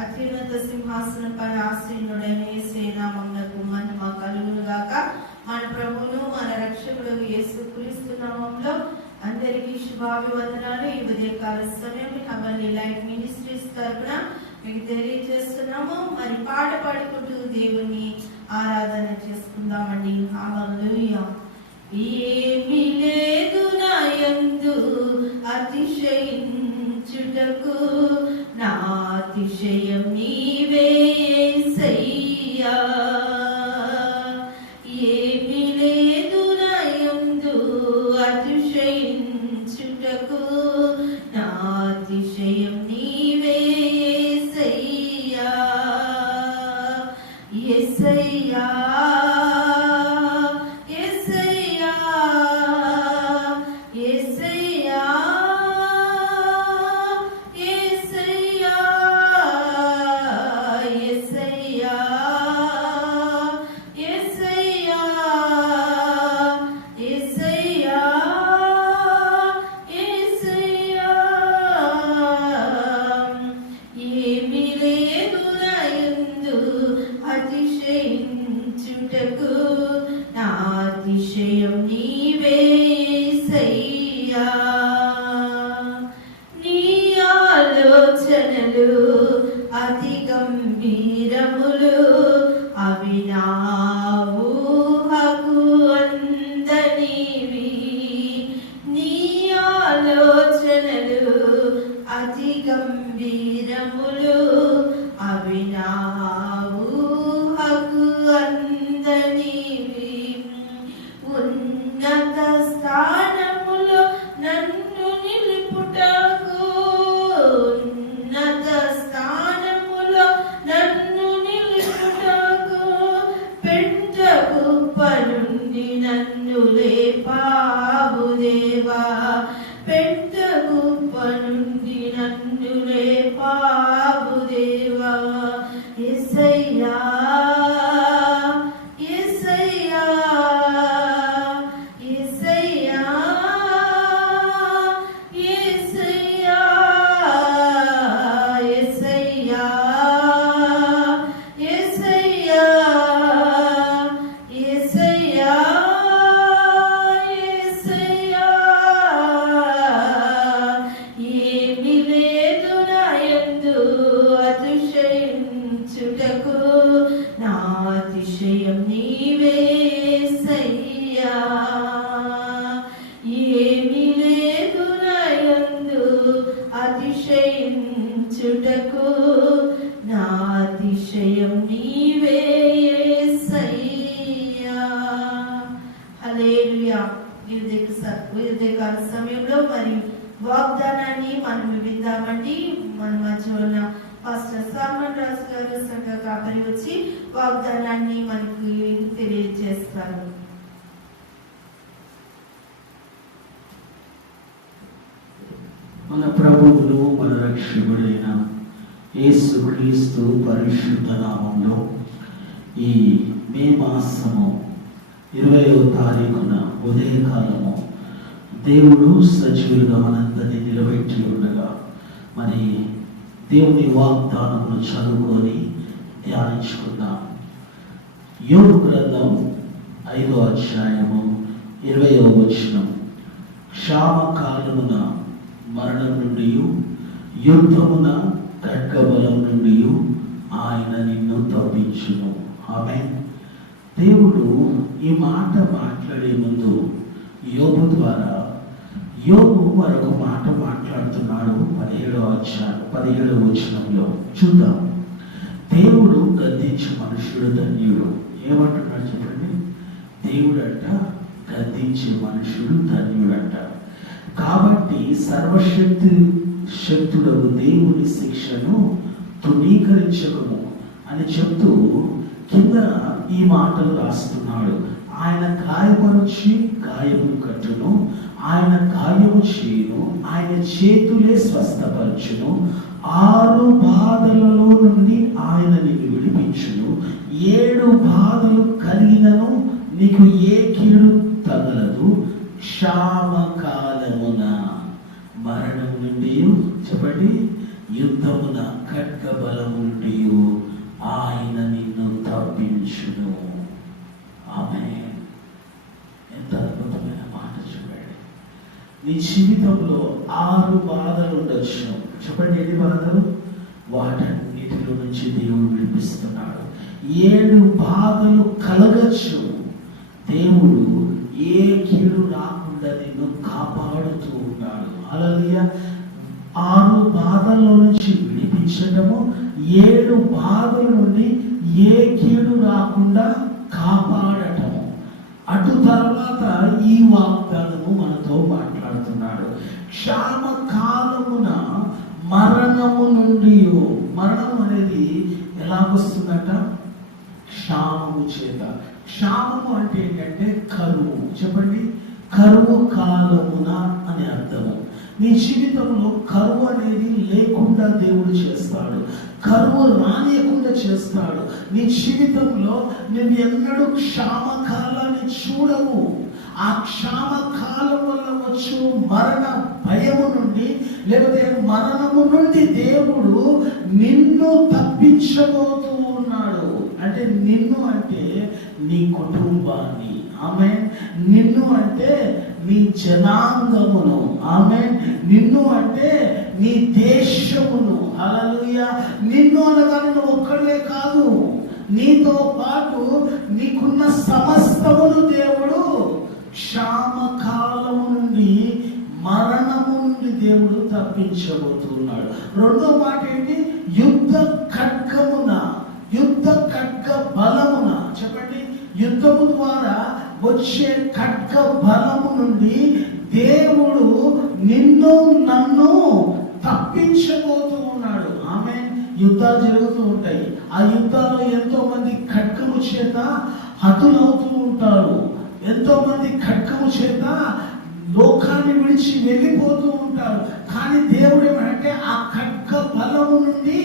అత్యున్నత సింహాసనంపై ఆసీనుడైన యేసు నామమునకు మహిమ కలుగును గాక. మన ప్రభువును మన రక్షకుడు యేసుక్రీస్తు నామములో అందరికీ శుభాభివందనాలు. ఈ ఉదయకాల సమయం హెవెన్లీ లైట్ మినిస్ట్రీస్ తరపున మీకు తెలియజేస్తున్నాము. మరి పాట పాడుకుంటూ దేవుని ఆరాధన చేసుకుందామండి. హల్లెలూయా. ఏమీ లేదు నా యందు అతిశయించుటకు, నా అతిశయం నీవే యేసయ్యా. ఏమీ లేదు నా యందు అతిశయించుటకు, నా అతిశయం నీవే యేసయ్యా. యేసయ్యా అతి గంభీరములు, అవి నా ఊహకు అందనివి. నీ ఆలోచనలు అతి గంభీరములు, అవి నా ఊహకు అందనివి. ఉన్నత స్థానములో నన్ను నిలుపుటకు, ఉన్నత స్థానములో నన్ను నిలుపుటకు, పెంట కుప్ప నుండి నన్ను లేపావు దేవా. పెంట కుప్ప నుండి నన్ను లేపావు దేవా. యేసయ్యా యేసయ్యా యేసయ్యా యేసయ్యా యేసయ్యా యేసయ్యా యేసయ్యా యేసయ్యా. ఏమీ లేదు నా యందు అతిశయించుటకు, నా అతిశయం నీవే యేసయ్యా. ఏమీ లేదు నా యందు అతిశయించుటకు, నా అతిశయం నీవే యేసయ్యా. హల్లెలూయా. ఈ ఉదయకాల సమయంలో మరి వాగ్దానాన్ని మనం విందామండి. మన మధ్య ఉన్న పాస్టర్ సాల్మన్ రాజు గారు సంఘ కాపరి వచ్చి వాగ్దానాన్ని మనకి తెలియజేస్తారు. మన ప్రభువును మన రక్షకుడైన యేసుక్రీస్తు పరిశుద్ధ నామంలో ఈ మే మాసము 20వ తారీఖున ఉదయకాలము దేవుడు సజీవులుగా మనందరినీ నిలబెట్టి ఉండగా మరి దేవుని వాగ్దానమును చదువుకొని ధ్యానించుకుందాం. యోబు గ్రంథం 5వ అధ్యాయము 20వ వచనం. క్షామకాలమున మరణం నుండి, యుద్ధమున ఖడ్గబలం నుండి ఆయన నిన్ను తప్పించును. ఆమేన్. దేవుడు ఈ మాట మాట్లాడే ముందు యోబు ద్వారా యోబు మరొక మాట మాట్లాడుతున్నాడు. 17వ వచనంలో చూద్దాం. దేవుడు గద్దించు మనుషుడు ధన్యుడు. ఏమంటున్నాడు చెప్పండి? దేవుడంట గద్దించే మనుషుడు ధన్యుడంట. కాబట్టి సర్వశక్తుడకు దేవుని శిక్షను తృణీకరించకము అని చెప్తూ కింద ఈ మాటలు రాస్తున్నాడు. ఆయన గాయపరిచి గాయము కట్టును, ఆయన గాయము చేయును, ఆయన చేతులే స్వస్థపరచును, 6 బాధలలో నుండి ఆయన నిన్ను విడిపించును, 7 బాధలు కలిగినను నీకు ఏ కీడు తగలదు. క్షామకాలమున మరణం నుండి చెప్పండి యుద్ధమున ఖడ్గ బలము నుండి ఆయన నిన్ను తప్పించును. ఆమేన్. ఎంత అద్భుతమైన మాట చూడండి. నీ జీవితంలో 6 బాధలు ఉండొచ్చు. చెప్పండి, ఎన్ని బాధలు? వాటన్నిటిలో నుంచి దేవుడు విడిపిస్తున్నాడు. 7 బాధలు కలగచ్చు. దేవుడు ఏ కీడు రాకుండా నిన్ను కాపాడుతూ ఉన్నాడు. హల్లెలూయా. 6 బాధల్లో నుంచి విడిపించడము, 7 బాధల నుండి ఏ కీడు రాకుండా కాపాడటము. అటు తర్వాత ఈ వాగ్దానము మనతో మాట్లాడుతున్నాడు. క్షామ కాలమున మరణము నుండి, మరణం అనేది ఎలా వస్తుందట? క్షామము చేత. క్షామము అంటే ఏంటంటే కరువు. చెప్పండి, కరువు కాలమున అని అర్థము. నీ జీవితంలో కరువు అనేది లేకుండా దేవుడు చేస్తాడు. కరువు రానియకుండా చేస్తాడు. నీ జీవితంలో నువ్వు ఎన్నడూ క్షామకాలాన్ని చూడవు. ఆ క్షామకాలం వల్ల వచ్చు మరణ భయము నుండి, లేకపోతే మరణము నుండి దేవుడు నిన్ను తప్పించబోతూ ఉన్నాడు. అంటే నిన్ను అంటే నీ కుటుంబాన్ని, ఆమేన్. నిన్ను అంటే నీ జనాంగమును, ఆమేన్. నిన్ను అంటే నీ దేశమును. హల్లెలూయా. నిన్ను అనగానే నువ్వు ఒక్కడే కాదు, నీతో పాటు నీకున్న సమస్తమును దేవుడు క్షామకాలము నుండి, మరణము నుండి దేవుడు తప్పించబోతున్నాడు. రెండో మాట ఏంటి? యుద్ధ ఖడ్గమున, యుద్ధ ఖడ్గ బలమున. చెప్పండి, యుద్ధము ద్వారా వచ్చే ఖడ్గ బలము నుండి దేవుడు నిన్ను నన్ను తప్పించబోతూ ఉన్నాడు. ఆమేన్. యుద్ధాలు జరుగుతూ ఉంటాయి. ఆ యుద్ధాల్లో ఎంతో మంది ఖడ్గము చేత హతులవుతూ ఉంటారు. ఎంతో మంది ఖడ్గము చేత లోకాన్ని విడిచి వెళ్ళిపోతూ ఉంటారు. కానీ దేవుడు ఏమంటే, ఆ ఖడ్గ బలము నుండి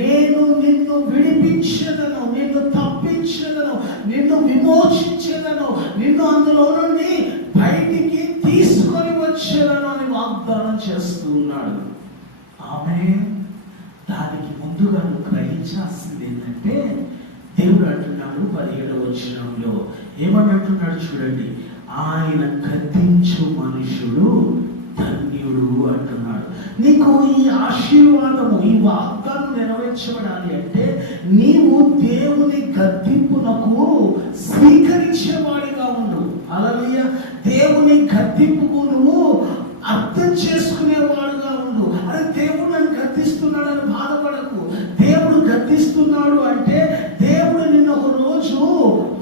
నేను నిన్ను విడిపించదను, నిన్ను తప్పించదను, నిన్ను విమోచించదను, నిన్ను అందులో నుండి బయటికి తీసుకొని వచ్చేదను అని వాగ్దానం చేస్తూ ఉన్నాడు. ఆమేన్. దానికి ముందుగా నువ్వు గ్రహించాల్సింది ఏంటంటే, దేవుడు అంటున్నాడు 17వ వచనంలో ఏమన్నట్టున్నాడు చూడండి, ఆయన గద్దించు మనుషుడు ధన్యుడు అంటున్నాడు. నీకు ఈ ఆశీర్వాదము, ఈ వాగ్దానం నెరవేర్చబడాలి అంటే నీవు దేవుని గద్దింపునకు స్వీకరించేవాడిగా ఉండు. హల్లెలూయా. దేవుని గద్దింపుకు నువ్వు అర్థం చేసుకునేవాడుగా ఉండు. అరే, దేవుడు నన్ను గద్దిస్తున్నాడని బాధపడకు. దేవుడు గద్దిస్తున్నాడు అంటే దేవుడు నిన్ను ఒక రోజు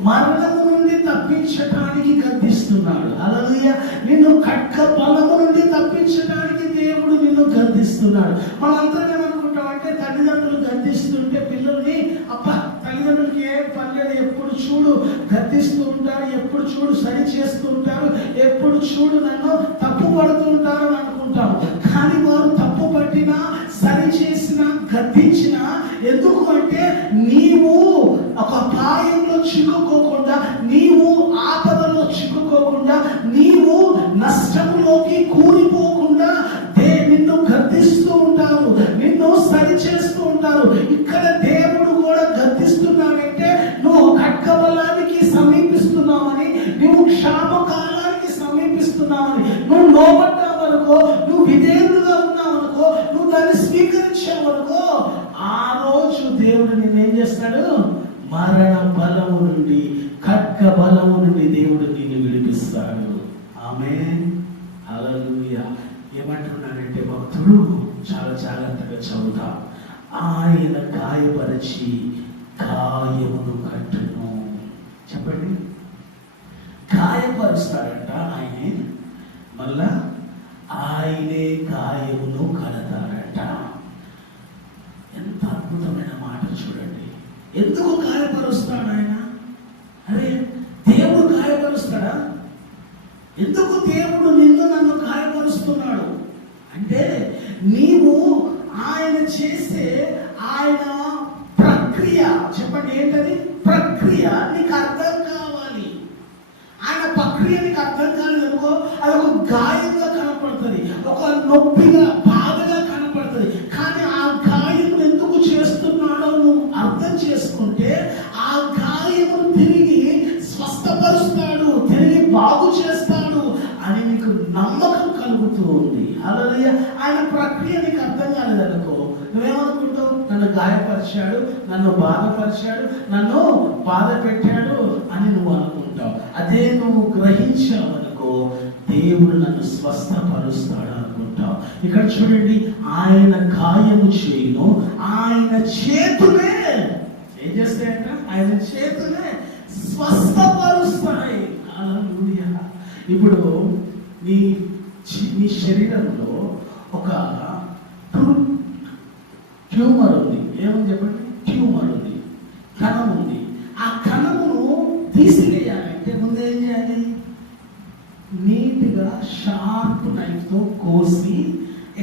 మరణము నుండి తప్పించడానికి గద్దిస్తున్నాడు. హల్లెలూయా. నిన్ను ఖడ్గ బలము నుండి తప్పించడానికి దేవుడు నిన్ను గద్దిస్తున్నాడు. మనందరం ఏమనుకుంటామంటే, తల్లిదండ్రులు గద్దిస్తుంటే పిల్లల్ని, అబ్బా తల్లిదండ్రులకి ఏం పర్లేదు, ఎప్పుడు చూడు గద్దిస్తూ ఉంటారు, ఎప్పుడు చూడు సరి చేస్తూ ఉంటారు, ఎప్పుడు చూడు నన్ను తప్పు పడుతూ ఉంటారు అని అనుకుంటాము. కానీ వారు తప్పు పట్టినా, సరి చేసినా, గద్దించినా, ఎందుకు అంటే నీవు ఒక అపాయంలో చిక్కుకోకుండా, నీవు ఆపదలో చిక్కుకోకుండా, నీవు నష్టంలోకి కూలిపోకుండా నిన్ను గద్దిస్తూ ఉంటారు, నిన్ను సరి చేస్తూ ఉంటారు. ఇక్కడ దేవుడు కూడా గద్దిస్తున్నాడంటే నువ్వు ఖడ్గ బలానికి సమీపిస్తున్నావని, నువ్వు క్షామకాలానికి సమీపిస్తున్నావని, నువ్వు లోబడ్డావనుకో, నువ్వు విధేయుడుగా ఉన్నావనుకో, నువ్వు దాన్ని స్వీకరించావనుకో, ఆ రోజు దేవుడు నిన్నేం చేస్తాడు? మరణ బలము నుండి, ఖడ్గ బలము నుండి దేవుడు నిన్ను విడిపిస్తాడు. ఆమేన్. హల్లెలూయా. ఏమంటున్నాడంటే భక్తుడు, చాలా జాగ్రత్తగా చదువుతా, ఆయన గాయపరిచి గాయమును కట్టును. చెప్పండి, గాయపరుస్తాడంట ఆయనే, మళ్ళా ఆయనే గాయమును కడతాడట. ఎంత అద్భుతమైన మాట చూడండి. ఎందుకు గాయపరుస్తాడు ఆయన? అరే, దేవుడు గాయపరుస్తాడా? ఎందుకు దేవుడు నిన్ను నన్ను గాయపరుస్తున్నాడు అంటే, నీవు ఆయన చేసే ఆయన ప్రక్రియ, చెప్పండి ఏంటది? ప్రక్రియ నీకు అర్థం కావాలి. ఆయన ప్రక్రియ నీకు అర్థం కాలేదనుకో, అది ఒక గాయంగా కనపడుతుంది, ఒక నొప్పిగా, బాధగా కనపడుతుంది. కానీ ఆ గాయపరిచాడు, నన్ను బాధపరిచాడు, నన్ను బాధ పెట్టాడు అని నువ్వు అనుకుంటావు. అదే నువ్వు గ్రహించావనుకో దేవుడు నన్ను స్వస్థపరుస్తాడు అనుకుంటావు. ఇక్కడ చూడండి, ఆయన గాయము చేయును, ఆయన చేతులే ఏం చేస్తాయంట? ఆయన చేతులే స్వస్థపరుస్తాయి. హల్లెలూయా. ఇప్పుడు నీ శరీరంలో ఒక ట్యూమర్ ఉంది. ఏమని చెప్పండి? ట్యూమర్ ఉంది, కణం ఉంది. ఆ కణమును తీసివేయాలంటే ముందు ఏం చేయాలి? నీట్గా షార్ప్ నైఫ్తో కోసి,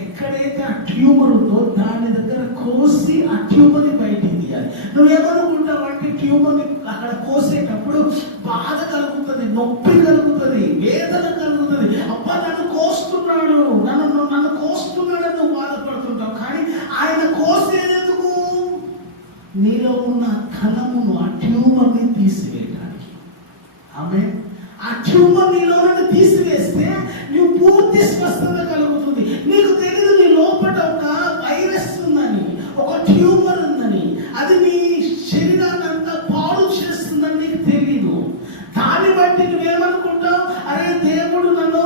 ఎక్కడైతే ఆ ట్యూమర్ ఉందో దాని దగ్గర కోసి ఆ ట్యూమర్ని బయటికి తీయాలి. నువ్వేమనుకుంటావు అంటే ట్యూమర్ని అక్కడ కోసేటప్పుడు బాధ కలుగుతుంది, నొప్పి కలుగుతుంది, వేదన కలుగుతుంది. అబ్బా నన్ను కోస్తున్నాడు, నన్ను కోస్తున్నాడని నువ్వు బాధపడుతుంటావు. కానీ ఆయన కోసేందుకు నీలో ఉన్న కణమును, ఆ ట్యూమర్ని తీసివేయడానికి. ఆమె ఆ ట్యూమర్ నీలో నుండి తీసివేస్తే నువ్వు పూర్తి స్వస్థత కలుగుతుంది. నీకు తెలియదు నీ లోపల ఒక వైరస్ ఉందని, ఒక ట్యూమర్ ఉందని, అది నీ శరీరాన్ని అంతా పాడు చేస్తుందని నీకు తెలియదు. దాన్ని బట్టి నువ్వేమనుకుంటావు? అరే దేవుడు నన్ను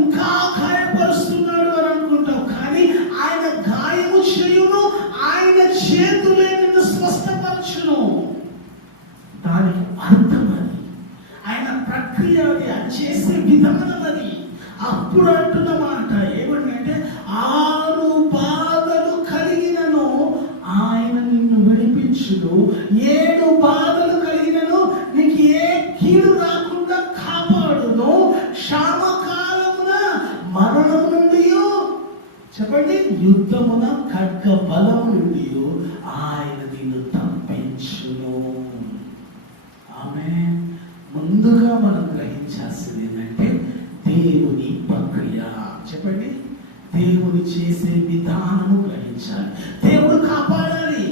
ఇంకా గాయపరుస్తున్నాడు అని అనుకుంటావు. కానీ ఆయన గాయము చేయును, ఆయన చేతులే నిన్ను స్వస్థపరచును. దానికి అర్థం అది, ఆయన ప్రక్రియ అది, అది చేసే విధానం అది. అప్పుడు అంటున్న మాట ఏమంటే, 6 బాధలు కలిగినను ఆయన నిన్ను విడిపించును, 7 బాధలు కలిగినను నీకు ఏ కీడు రాకుండా కాపాడును, క్షామకాలమున మరణం నుండి, చెప్పండి, యుద్ధమున ఖడ్గ బలము నుండి ఆయన నిన్ను తప్పించును. ఆమె ముందుగా మనం గ్రహించాల్సింది ఏంటంటే దేవుని ప్రక్రియ. చెప్పండి, దేవుని చేసే విధానము గ్రహించాలి. దేవుడు కాపాడాలి,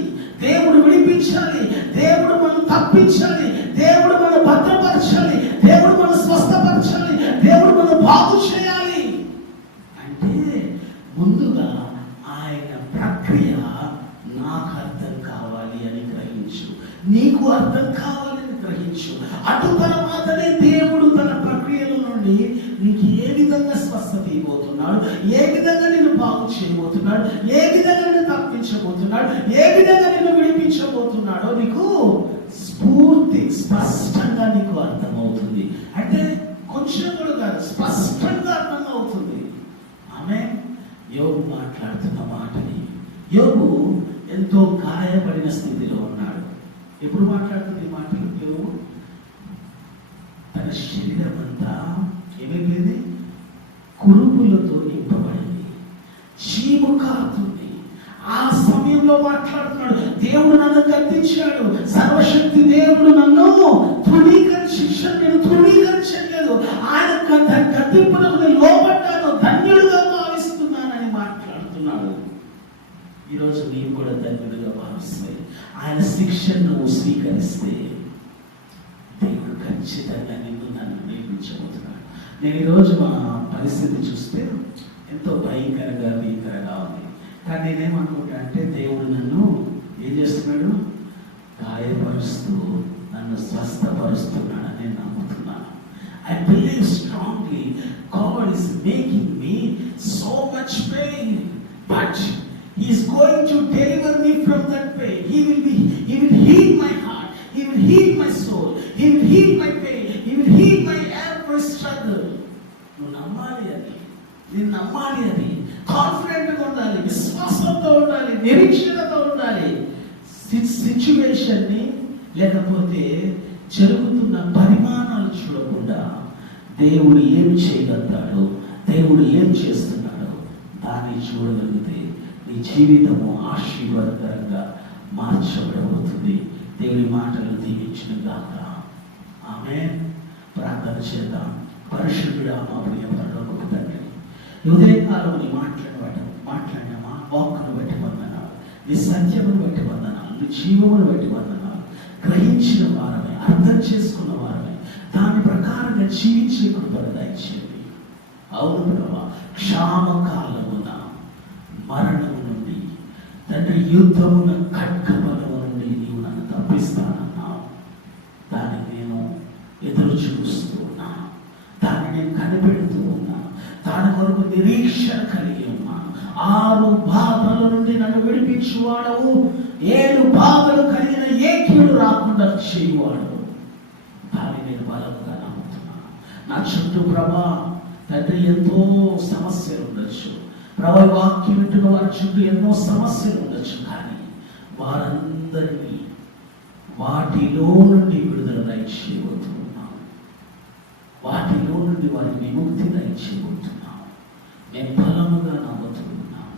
దేవుడు విడిపించాలి, దేవుడు మనం తప్పించాలి, దేవుడు మనం భద్రపరచాలి, దేవుడు మనం స్వస్థపరచాలి, దేవుడు మనం బాగు చేయాలి అంటే ముందుగా ఆయన ప్రక్రియ నాకు అర్థం కావాలి అని గ్రహించు, నీకు అర్థం కావాలని గ్రహించు. అటు తర్వాతనే దేవుడు తన ప్రక్రియల నుండి నీకు ఏ విధంగా స్వస్థత ఇవ్వబోతున్నాడు, ఏ విధంగా నేను బాగు చేయబోతున్నాడు, ఏ విధంగా నేను తప్పించబోతున్నాడు, ఏ విధంగా నేను విడిపించబోతున్నాడో నీకు స్పష్టంగా నీకు అర్థమవుతుంది. అంటే కొంచెం కూడా కాదు, స్పష్టంగా అర్థమవుతుంది. ఆమె యోబు మాట్లాడుతున్న మాటని, యోబు ఎంతో గాయపడిన స్థితిలో ఉన్నాడు. ఎప్పుడు మాట్లాడుతుంది ఈ మాటలు? యోబు తన శరీరం అంతా ఏమైపోయింది? కురుపులతో నింపబడింది, చీము కారుతుంది. ఆ సమయంలో మాట్లాడుతున్నాడు, దేవుడు నన్ను గద్దించాడు, సర్వశక్తి దేవుడు నన్ను నేను తృణీకరించలేదు, ఆయన గద్దింపునకు నేను లోబడ్డాను, ధన్యుడుగా భావిస్తున్నానని మాట్లాడుతున్నాడు. ఈరోజు నీవు కూడా ధన్యుడుగా భావిస్తే, ఆయన శిక్షను నువ్వు స్వీకరిస్తే దేవుడు ఖచ్చితంగా నిన్ను నన్ను నేర్పించబోతున్నాడు. నేను ఈరోజు మా పరిస్థితి చూస్తే ఎంతో భయంకరంగా ఉంది. కానీ నేనేమనుకుంటా అంటే దేవుడు నన్ను ఏం చేస్తున్నాడు? గాయపరుస్తూ నన్ను స్వస్థపరుస్తున్నాడని నేను నమ్ముతున్నాను. I believe strongly God is making me so much pain, but He is going to deliver me from that pain. He will heal my heart, He will heal my soul, He will heal my pain, He will heal my every struggle. నువ్వు నమ్మాలి అది, నేను నమ్మాలి అది, కాన్ఫిడెంట్గా ఉండాలి, విశ్వాసంతో ఉండాలి, నిరీక్షణతో ఉండాలి. సిచ్యువేషన్ని లేకపోతే జరుగుతున్న పరిమాణాలు చూడకుండా దేవుడు ఏం చేయగలుగుతాడో, దేవుడు ఏం చేస్తున్నాడో దాన్ని చూడగలిగితే నీ జీవితము ఆశీర్వాదకరంగా మార్చబడబోతుంది. దేవుడి మాటలు దీవించిన గాక. ఆమేన్. ప్రార్థన చేద్దాం. పరిశుద్ధుడా మా ప్రియ పరలోకపు తండ్రి, ఉదయకాలం నీ మాట్లాడినామా వాక్కును బట్టి వందనాలు, నీ సత్యమును బట్టి వందనాలు, నీ జీవమును బట్టి వందనాలు. గ్రహించిన వారమే, అర్థం చేసుకున్న వారమే, దాని ప్రకారంగా జీవించే కృపను దయచేయండి. అవును ప్రభా, క్షామకాలమున మరణము నుండి తండ్రి తండ్రి యుద్ధమున ఖడ్గబలము నుండి నీవు నన్ను తప్పిస్తానన్నావు. దాన్ని నేను ఎదురు చూస్తూ ఉన్నాను, దాన్ని నేను కనిపెడుతూ ఉన్నాను, దాని కొరకు నిరీక్షణ కలిగి ఉన్నాను. 6 బాధల నుండి నన్ను విడిపించువాడవు, 7 బాధలు కలిగిన ఏ కీడు రాకుండా చేయువాడు. దాన్ని నేను బలంగా నమ్ముతున్నాను. నా చుట్టూ ప్రభా తండ్రి ఎంతో సమస్యలు ఉండొచ్చు, ప్రభా వాక్యం వింటున్న వారి చుట్టూ ఎన్నో సమస్యలు ఉండొచ్చు. కానీ వారందరినీ వాటిలో నుండి విడుదల దయచేయబోతున్నాం, వాటిలో నుండి వారి విముక్తి దయచేయబోతున్నాం. మేము బలముగా నమ్ముతున్నాం.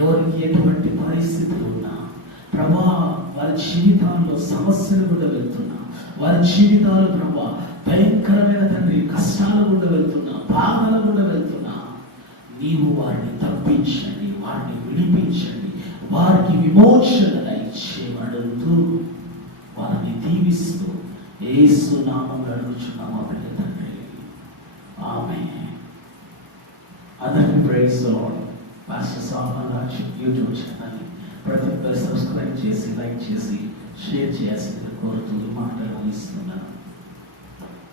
ఎవరికి ఎటువంటి పరిస్థితులు ఉన్నా ప్రభా వారి జీవితాల్లో సమస్యలు కూడా వెళ్తున్నా, వారి జీవితాలు ప్రభా భయంకరమైన తండ్రి కష్టాలు కూడా వెళ్తున్నా, బాధలు కూడా వెళ్తున్నా, నీవు వారిని తప్పించండి, వారిని విడిపించండి, వారికి విమోచన దయచేయమడుతూ వారిని దీవిస్తూ యేసు నామములో అడుగుచున్నాము మా ప్రియ తండ్రి, ఆమేన్. అందరికీ praise the lord. Pastor Solomon Raj YouTube channel ప్రతి ఒక్కరు సబ్స్క్రైబ్ చేసి, లైక్ చేసి, షేర్ చేయాల్సిందిగా కోరుతూ మాటలు ఇస్తున్నాను.